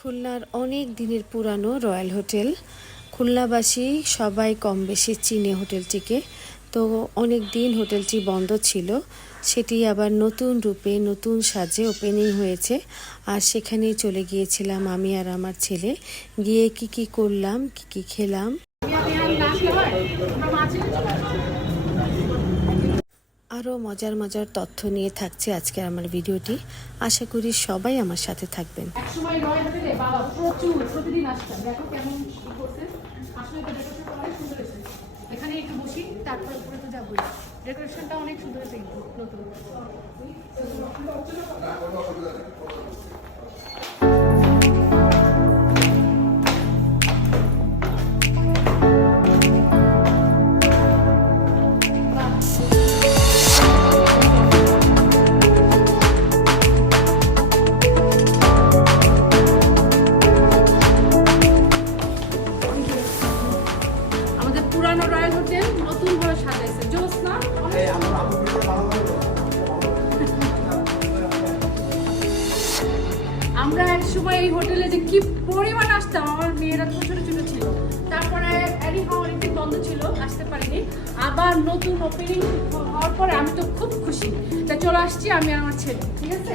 খুলনার অনেক দিনের পুরানো রয়্যাল হোটেল। খুলনাবাসী সবাই কম বেশি চিনে হোটেলটিকে। তো অনেক দিন হোটেলটি বন্ধ ছিল, সেটি আবার নতুন রূপে নতুন সাজে ওপেনিং হয়েছে। আর সেখানেই চলে গিয়েছিলাম আমি আর আমার ছেলে। গিয়ে কি করলাম, কি খেলাম, আরও মজার মজার তথ্য নিয়ে থাকছে আজকের আমার ভিডিওটি। আশা করি সবাই আমার সাথে থাকবেন। এখানে একটু বসি, তারপরে উপরে তো যাবো। ডেকোরেশনটা অনেক সুন্দর হয়েছে নতুন। পুরানো রয়্যাল হোটেল নতুন ভাবে সাজাইছে, জোস না? আমরা এক সময় এই হোটেলে যে কি পরিমাণ আসতাম, আমার মেয়েরা তো ছোট ছোট ছিল। তারপরে অনেকদিন বন্ধ ছিল, আসতে পারিনি। আবার নতুন ওপেনিং হওয়ার পরে আমি তো খুব খুশি। তা চলে আসছি আমি আর আমার ছেলে, ঠিক আছে?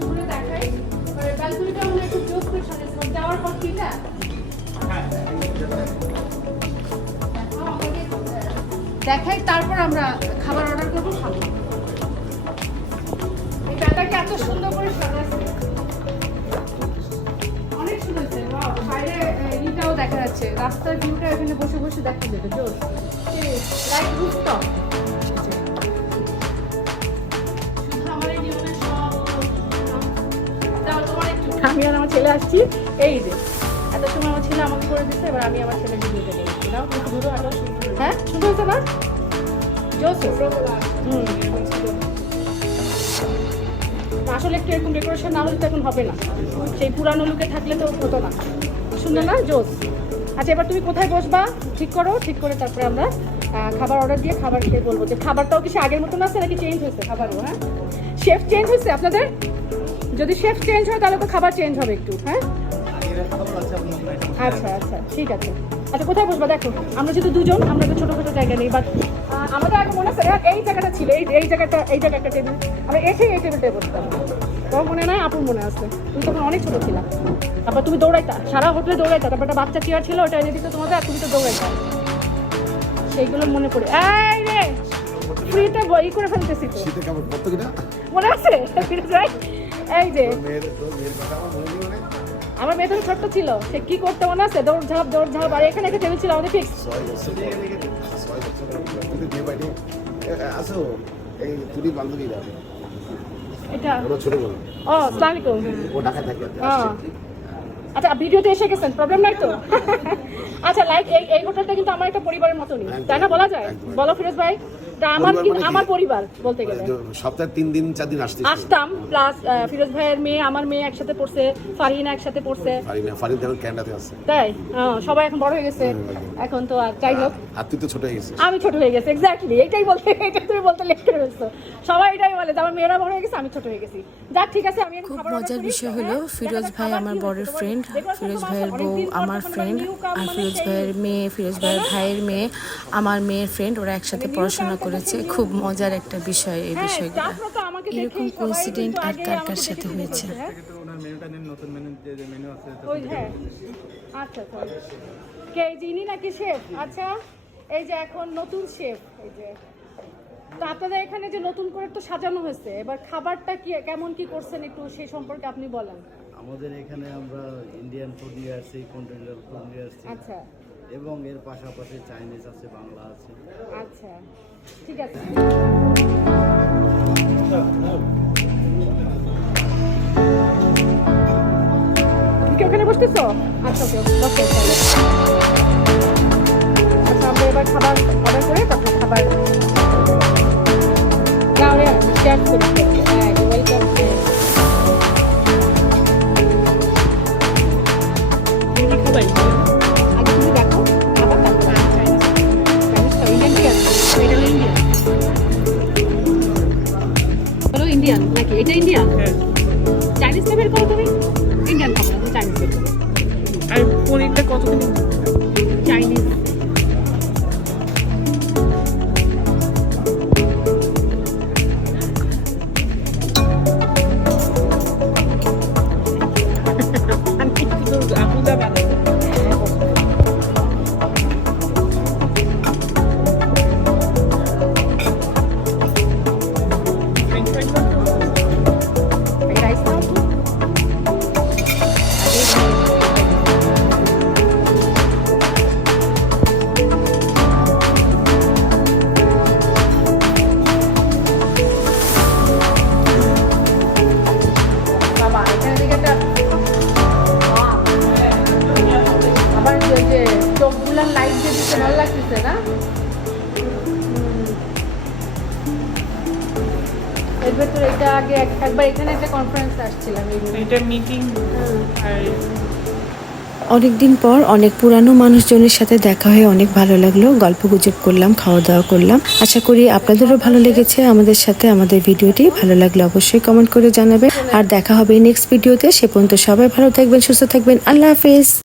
ঘুরে দেখাই। ব্যালকনিটা আমরা একটু জোস করে সাজাইছিলাম। যাওয়ার পর কিটা দেখাই, তারপর আমরা খাবার অর্ডার করবো, খাবো। এই ব্যাটাকে এত সুন্দর করে সাজাচ্ছে, অনেক সুন্দর হয়েছে। বাইরে ইটাও দেখা যাচ্ছে, রাস্তার ভিউটা এখানে বসে বসে দেখা যাবে। জোর লাইক রুফটপ। আমি আর আমার ছেলে আসছি। এই যে এত সময় আমার ছেলে আমাকে করে দিচ্ছে, এবার আমি আমার ছেলে ভিডিওতে নিয়েছি। নাও ঘুরো আরো। হ্যাঁ, সুন্দর হয়েছে না? আসলে একটু এরকম ডেকোরেশন না হলে তো এখন হবে না, সেই পুরানো লুকে থাকলে তো হতো না। সুন্দর না? জোস। আচ্ছা, এবার তুমি কোথায় বসবা ঠিক করো, ঠিক করে তারপরে আমরা খাবার অর্ডার দিয়ে খাবার খেয়ে বলবো যে খাবারটাও কি সে আগের মতন আছে নাকি চেঞ্জ হয়েছে খাবারও। হ্যাঁ, শেফ চেঞ্জ হয়েছে আপনাদের? যদি শেফ চেঞ্জ হয় তাহলে তো খাবার চেঞ্জ হবে একটু। হ্যাঁ, আচ্ছা আচ্ছা, ঠিক আছে। আচ্ছা, কোথায় বসবা দেখো? আমরা যেহেতু দুজন, আমরা তো ছোটো ছোটো জায়গা নেই, বাট আমাদের আগে মনে আছে এই জায়গাটা ছিল, এই জায়গাটা একটা টেবিল, আমরা এসে এই টেবিলটায় বসতাম। তোর মনে নাই? আপুর মনে আছে, তুমি তখন অনেক ছোটো ছিলাম। তারপর তুমি দৌড়াইতা, সারা হোটেলে দৌড়াইতা। তারপর একটা বাচ্চা চেয়ার ছিল, ওটা এনে দিত তোমাদের, আর তুমি তো দৌড়াইতা। সেইগুলো মনে পড়ে। এই রে, ফ্রিতে ই করে ফেলতেছি তো, মনে আছে? এই যে আমার মেয়ে তখন ছোট্ট ছিল, সে কি করতে মনে আছে? দৌড় ঝাঁপ। আর এখানে একটা টেবিল ছিল আমাদের ফিক্স। এটা ও আসসালামু আলাইকুম। আচ্ছা, ভিডিওতে এসে গেছেন, প্রবলেম নাই তো? আচ্ছা, লাইক এই হোটেলটা কিন্তু আমার একটা পরিবারের মতনই, তাই না? বলা যায়? বলো ফিরোজ ভাই, আমার পরিবার বলতে গেলে সপ্তাহে 3 দিন 4 দিন আসতাম। প্লাস ফিরোজ ভাইয়ের মেয়ে, আমার মেয়ে একসাথে পড়ছে, ফারিনা একসাথে পড়ছে। ফারিনা ক্যানাডাতে আছে, তাই? সবাই এখন বড় হয়ে গেছে এখন তো। আর যাই হোক, আর তুই তো ছোট হয়ে গেছিস। আমি ছোট হয়ে গেছি, এক্স্যাক্টলি এটাই বলতে, এটা তুমি বলতে লেট করে ফেলছো। সবাই এটাই বলে যে আমার মেয়েরা বড় হয়ে গেছে, আমি ছোট হয়ে গেছি। যাক, ঠিক আছে। আমি খুব মজার বিষয় হলো ফিরোজ ভাই আমার বড়ের ফ্রেন্ড, ফিরোজ ভাইয়ের বউ আমার ফ্রেন্ড, আর ফিরোজ ভাইয়ের মেয়ে, ফিরোজ ভাইয়ের ভাইয়ের মেয়ে আমার মেয়ের ফ্রেন্ড। ওরা একসাথে পড়াশোনা করেছে। খুব মজার একটা বিষয় এই বিষয়গুলো। এরকম কোইন্সিডেন্ট আর কার কার সাথে হয়েছে? আচ্ছা, কে যিনি নাকি শেফ? আচ্ছা, এই যে এখন নতুন শেফ। এই যে তো আপনাদের এখানে যে নতুন করে তো সাজানো হয়েছে, এবার খাবারটা কি কেমন কি করছেন একটু সেই সম্পর্কে আপনি বলেন। আমাদের এখানে আমরা ইন্ডিয়ান ফুড নিয়ে আসছি, কন্টিনেন্টাল ফুড নিয়ে আসছি। আচ্ছা, এবং এর পাশাপাশি চাইনিজ আছে, বাংলা আছে। আচ্ছা, ঠিক আছে। তুমি ওখানে বসতেছো? আচ্ছা, ওকে, আচ্ছা, আমরা এবার খাবার অর্ডার করে তারপর খাবার শেয়ার করি। ওয়েলকাম। খাবার আগে তুমি দেখো, খাবার তারপর ইন্ডিয়ান নাকি? এটা ইন্ডিয়ান? চাইনিজটা বের করো তুমি। ইন্ডিয়ান খাবার, চাইনিজ বের করো। কতদিন চাইনিজ বাবা এখানে দিকে একটা আবার ওই যে চোখগুলার লাইট দিয়ে দিতে ভালো লাগতেছে না এর ভেতরে এটা আগে একবার এখানে একটা কনফারেন্স আসছিলাম এটা মিটিং আর অনেকদিন পর অনেক পুরানো মানুষজনের সাথে দেখা হয়ে অনেক ভালো লাগলো, গল্প গুজব করলাম, খাওয়া দাওয়া করলাম। আশা করি আপনাদেরও ভালো লেগেছে আমাদের সাথে আমাদের ভিডিওটি। ভালো লাগলে অবশ্যই কমেন্ট করে জানাবেন, আর দেখা হবে নেক্সট ভিডিওতে। সে পর্যন্ত সবাই ভালো থাকবেন, সুস্থ থাকবেন। আল্লাহ হাফেজ।